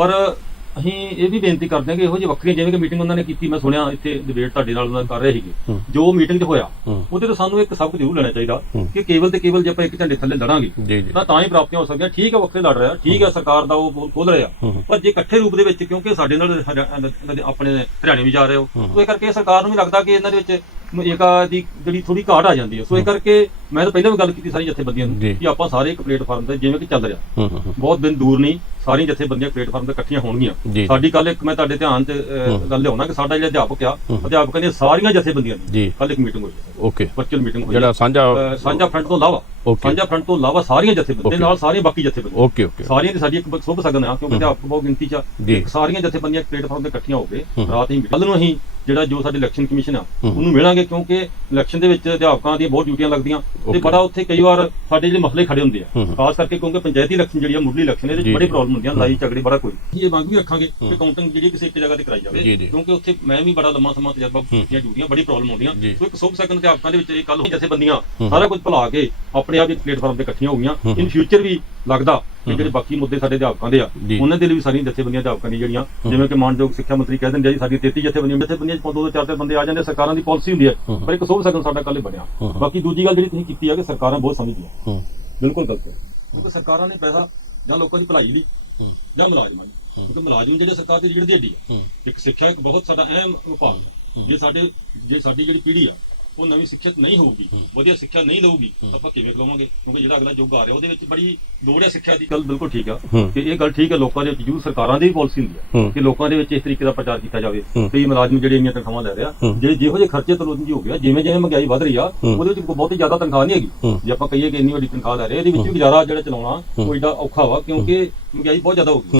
ਪਰ ਅਸੀਂ ਇਹ ਵੀ ਬੇਨਤੀ ਕਰਦੇ ਹਾਂ ਕਿ ਇਹੋ ਜਿਹੀ ਵੱਖਰੀਆਂ ਜਿਵੇਂ ਕਿ ਮੀਟਿੰਗ ਉਹਨਾਂ ਨੇ ਕੀਤੀ ਮੈਂ ਸੁਣਿਆ ਇੱਥੇ ਡਿਬੇਟ ਤੁਹਾਡੇ ਨਾਲ ਉਹਨਾਂ ਕਰ ਰਹੇ ਸੀਗੇ। ਜੋ ਮੀਟਿੰਗ 'ਚ ਹੋਇਆ। ਉਹਦੇ ਤੋਂ ਸਾਨੂੰ ਇੱਕ ਸਬਕ ਜ਼ਰੂਰ ਲੈਣਾ ਚਾਹੀਦਾ। ਕਿ ਕੇਵਲ ਤੇ ਕੇਵਲ ਜੇ ਆਪਾਂ ਇੱਕ ਝੰਡੇ ਥੱਲੇ ਲੜਾਂਗੇ ਤਾਂ ਤਾਂ ਹੀ ਪ੍ਰਾਪਤੀਆਂ ਹੋ ਸਕਦੀਆਂ ਠੀਕ ਹੈ ਵੱਖਰੇ ਲੜ ਰਿਹਾ ਠੀਕ ਹੈ ਸਰਕਾਰ ਦਾ ਉਹ ਖੋਲ ਰਿਹਾ। ਪਰ ਜੇ ਇਕੱਠੇ ਰੂਪ ਦੇ ਵਿੱਚ ਕਿਉਂਕਿ ਸਾਡੇ ਨਾਲ ਆਪਣੇ ਹਰਿਆਣੇ ਵੀ ਜਾ ਰਹੇ ਹੋ ਹੂੰ। ਸੋ ਇਹ ਕਰਕੇ ਸਰਕਾਰ ਨੂੰ ਵੀ ਲੱਗਦਾ ਕਿ ਇਹਨਾਂ ਦੇ ਵਿੱਚ ਏਕਾ ਦੀ ਜਿਹੜੀ ਥੋੜੀ ਘਾਟ ਆ ਜਾਂਦੀ ਹੈ ਸੋ ਇਹ ਕਰਕੇ ਮੈਂ ਤਾਂ ਪਹਿਲਾਂ ਵੀ ਗੱਲ ਕੀਤੀ ਸਾਰੀ ਜਥੇਬੰਦੀਆਂ। ਨੂੰ ਕਿ ਆਪਾਂ ਸਾਰੇ ਇੱਕ ਪਲੇਟਫਾਰਮ ਤੇ ਜਿਵੇਂ ਕਿ ਚੱਲ ਰਿਹਾ। ਬਹੁਤ ਦਿਨ ਦੂਰ ਨਹੀਂ ਸਾਰੀਆਂ ਜਥੇਬੰਦੀਆਂ ਪਲੇਟਫਾਰਮ ਤੇ ਇਕੱਠੀਆਂ ਹੋਣਗੀਆਂ। ਸਾਡੀ ਕੱਲ ਇੱਕ ਮੈਂ ਤੁਹਾਡੇ ਧਿਆਨ ਤੇ। ਗੱਲ ਲਿਆਉਣਾ ਕਿ ਸਾਡਾ ਜਿਹੜਾ ਅਧਿਆਪਕ ਆ। ਅਧਿਆਪਕਾਂ ਦੀਆਂ ਸਾਰੀਆਂ ਜਥੇਬੰਦੀਆਂ। ਦੀ ਕੱਲ ਇੱਕ ਮੀਟਿੰਗ ਹੋਈ ਓਕੇ ਵਰਚੁਅਲ ਮੀਟਿੰਗ ਹੋਈ ਜਿਹੜਾ ਸਾਂਝਾ ਸਾਂਝਾ ਫਰੰਟ ਤੋਂ ਇਲਾਵਾ. ਸਾਂਝਾ ਫਰੰਟ ਤੋਂ ਇਲਾਵਾ ਸਾਰੀਆਂ ਜਥੇਬੰਦੀਆਂ. ਦੇ ਨਾਲ ਸਾਰੀਆਂ ਬਾਕੀ ਜਥੇਬੰਦੀਆਂ ਓਕੇ ਓਕੇ ਸਾਰੀਆਂ ਦੀ ਸਾਡੀ ਇੱਕ ਸੁਭ ਸਗਨ ਆ ਕਿਉਂਕਿ। ਅਧਿਆਪਕ ਬਹੁਤ ਗਿਣਤੀ ਚ ਸਾਰੀਆਂ ਜਥੇਬੰਦੀਆਂ ਪਲੇਟਫਾਰਮ ਤੇ ਇਕੱਠੀਆਂ ਹੋ ਕੇ। ਰਾਤ ਹੀ ਕੱਲ ਨੂੰ ਅਸੀਂ ਜਿਹੜਾ ਜੋ ਸਾਡੇ ਇਲੈਕਸ਼ਨ ਕਮਿਸ਼ਨ ਆ। ਉਹਨੂੰ ਮਿਲਾਂਗੇ ਕਿਉਂਕਿ ਇਲੈਕਸ਼ਨ ਦੇ ਵਿੱਚ ਅਧਿਆਪਕਾਂ ਦੀਆਂ ਬਹੁਤ ਡਿਊਟੀਆਂ ਲੱਗਦੀਆਂ ਤੇ. ਬੜਾ ਉੱਥੇ ਕਈ ਵਾਰ ਸਾਡੇ ਜਿਹੜੇ ਮਸਲੇ ਖੜੇ ਹੁੰਦੇ ਆ। ਖਾਸ ਕਰਕੇ ਕਿਉਂਕਿ ਪੰਚਾਇਤੀ ਇਲੈਕਸ਼ਨ ਜਿਹੜੀ ਆ ਮੁੱਢਲੀ ਇਲੈਕਸ਼ਨ ਇਹਦੇ ਵਿੱਚ ਬੜੀ। ਪ੍ਰੋਬਲਮ ਹੁੰਦੀਆਂ ਲੜਾਈ ਝਗੜੇ ਬੜਾ ਕੋਈ ਇਹ ਮੰਗ ਵੀ ਰੱਖਾਂਗੇ। ਕਿ ਕਾਊਂਟਿੰਗ ਜਿਹੜੀ ਕਿਸੇ ਇੱਕ ਜਗ੍ਹਾ ਤੇ ਕਰਾਈ ਜਾਵੇ। ਕਿਉਂਕਿ ਉੱਥੇ ਮੈਂ ਵੀ ਬੜਾ ਲੰਮਾ ਸਮਾਂ ਤਜਰਬਾ ਹੂੰ। ਦੀਆਂ ਡਿਊਟੀਆਂ ਬੜੀ ਪ੍ਰੋਬਲਮ ਹੁੰਦੀਆਂ। ਸੋ ਇੱਕ ਸੁਭ ਸਗਨ ਅਧਿਆਪਕਾਂ ਦੇ ਵਿੱਚ ਇਹ ਕੱਲ ਜਥੇਬੰਦੀਆਂ ਹੂੰ। ਸਾਰਾ ਕੁਝ ਭੁਲਾ ਕੇ ਆਪਣੇ ਆਪ ਹੀ ਪਲੇਟਫਾਰਮ ਤੇ ਇਕੱਠੀਆਂ ਹੋ ਗਈਆਂ। ਇਨ ਫਿਊਚਰ ਵੀ ਲੱਗਦਾ ਕਿ। ਜਿਹੜੇ ਬਾਕੀ ਮੁੱਦੇ ਸਾਡੇ ਅਧਿਆਪਕਾਂ ਦੇ ਆ। ਉਹਨਾਂ ਦੇ ਲਈ ਵੀ ਸਾਰੀਆਂ ਜਥੇਬੰਦੀਆਂ ਅਧਿਆਪਕਾਂ ਦੀ ਜਿਹੜੀਆਂ। ਜਿਵੇਂ ਕਿ ਮਾਨਯੋਗ ਸਿੱਖਿਆ ਮੰਤਰੀ ਕਹਿ ਦਿੰਦੇ ਆ ਜੀ ਸਾਡੀ 33 ਜਥੇਬੰਦੀਆਂ ਜਥੇਬੰਦੀਆਂ ਚ ਦੋ ਦੋ ਚਾਰ ਚਾਰ ਬੰਦੇ ਆ ਜਾਂਦੇ ਸਰਕਾਰਾਂ ਦੀ ਪਾਲਿਸੀ ਹੁੰਦੀ ਹੈ। ਪਰ ਇੱਕ ਸੁਭ ਸਗਨ ਸਾਡਾ ਕੱਲ ਬਣਿਆ। ਬਾਕੀ ਦੂਜੀ ਗੱਲ ਜਿਹੜੀ ਤੁਸੀਂ ਕੀਤੀ ਆ ਕਿ ਸਰਕਾਰਾਂ ਬਹੁਤ ਸਮਝਦੀਆਂ। ਹੂੰ। ਬਿਲਕੁਲ ਗਲਤ ਹੈ। ਕਿਉਂਕਿ ਸਰਕਾਰਾਂ ਨੇ ਪੈਸਾ ਜਾਂ ਲੋਕਾਂ ਦੀ ਭਲਾਈ ਲਈ ਹੂੰ। ਜਾਂ ਮੁਲਾਜ਼ਮਾਂ ਲਈ। ਕਿਉਂਕਿ ਮੁਲਾਜ਼ਮ ਜਿਹੜੇ ਸਰਕਾਰ ਦੀ ਰੀੜ ਦੀ ਹੱਡੀ ਹੂੰ। ਇੱਕ ਸਿੱਖਿਆ ਇੱਕ ਬਹੁਤ ਸਾਡਾ ਅਹਿਮ ਵਿਭਾਗ ਹੂੰ। ਜੇ ਸਾਡੇ ਜੇ ਸਾਡੀ ਜਿਹੜੀ ਪੀੜ੍ਹੀ ਆ ਉਹ ਨਵੀਂ ਸਿੱਖਿਅਤ ਨਹੀਂ ਹੋਊਗੀ। ਵਧੀਆ ਸਿੱਖਿਆ ਨਹੀਂ ਲਊਗੀ ਆਪਾਂ ਕਿਵੇਂ ਖਵਾਵਾਂਗੇ ਕਿਉਂਕਿ ਜਿਹੜਾ ਅਗਲਾ ਯੁੱਗ ਆ ਰਿਹਾ ਉਹਦੇ ਵਿੱਚ ਬੜੀ ਲੋੜ ਹੈ ਸਿੱਖਿਆ ਦੀ ਗੱਲ ਬਿਲਕੁਲ ਠੀਕ ਆ। ਕਿ ਇਹ ਗੱਲ ਠੀਕ ਹੈ ਲੋਕਾਂ ਦੇ ਵਿੱਚ ਜੂ ਸਰਕਾਰਾਂ ਦੀ ਵੀ ਪਾਲਿਸੀ ਹੁੰਦੀ ਹੂੰ। ਕਿ ਲੋਕਾਂ ਦੇ ਵਿੱਚ ਇਸ ਤਰੀਕੇ ਦਾ ਪ੍ਰਚਾਰ ਕੀਤਾ ਜਾਵੇ। ਕਿ ਇਹ ਮੁਲਾਜ਼ਮ ਜਿਹੜੇ ਇੰਨੀਆਂ ਤਨਖਾਹਾਂ ਲੈ ਰਿਹਾ ਹੂੰ। ਜੇ ਜਿਹੋ ਜਿਹੇ ਖਰਚੇ ਤਰੋਜ਼ਨ ਜੀ ਹੋ ਗਿਆ ਜਿਵੇਂ ਜਿਵੇਂ ਮਹਿੰਗਾਈ ਵਧ ਰਹੀ ਆ। ਉਹਦੇ ਵਿੱਚ ਬਹੁਤੀ ਜ਼ਿਆਦਾ ਤਨਖਾਹ ਨਹੀਂ ਹੈਗੀ। ਜੇ ਆਪਾਂ ਕਹੀਏ ਕਿ ਇੰਨੀ ਵੱਡੀ ਤਨਖਾਹ ਲੈ ਰਹੇ ਇਹਦੇ ਵਿੱਚ ਵੀ ਗੁਜ਼ਾਰਾ ਜਿਹੜਾ ਚਲਾਉਣਾ ਕੋਈ ਏਡਾ ਔਖਾ ਵਾ ਕਿਉਂਕਿ ਮਹਿੰਗਾਈ ਬਹੁਤ ਜ਼ਿਆਦਾ ਹੋ ਗਈ